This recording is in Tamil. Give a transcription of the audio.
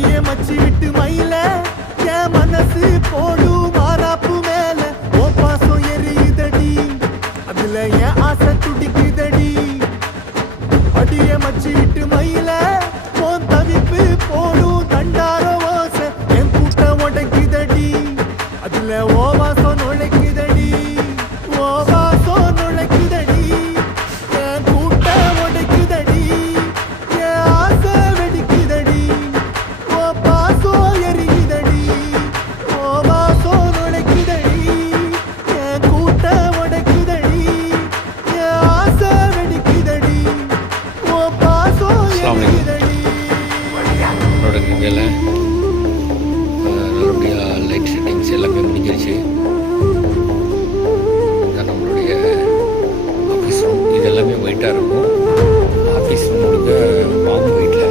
அடியே மச்சி விட்டு மயில என் மனசு போடு மாறாப்பு மேல ஓ பாசம் எரியுதடி அதுல என் ஆசை துடிக்குதடி அடியே மச்சி விட்டு மயில போன் தவிப்பு போடும் தண்டார ஓசை என் கூட்டம் உடைக்குதடி அதுல ஓ வாசம் நுழைக்குதடி ஓ வாசம் நுழைக்குதடி என் கூட்டம் உடைக்குதடி என் ஆசை வெடிக்குதடி ஓ பாசம் எரியுதடி ஓ வாசம் நுழைக்குதடி என் கூட்டம் உடைக்குதடி என் ஆசை வெடிக்குதடி ஓ பாசம் எரியுதடி. என்னோட வேலை நல்லபடியாக லைட் செட்டிங்ஸ் எல்லாமே முடிஞ்சிருச்சு. இதான் நம்மளுடைய ஆஃபீஸ் ரூம். இது எல்லாமே ஒயிட்டாக இருக்கும். ஆஃபீஸ் ரூமோட மாவு ஒயிட்டில்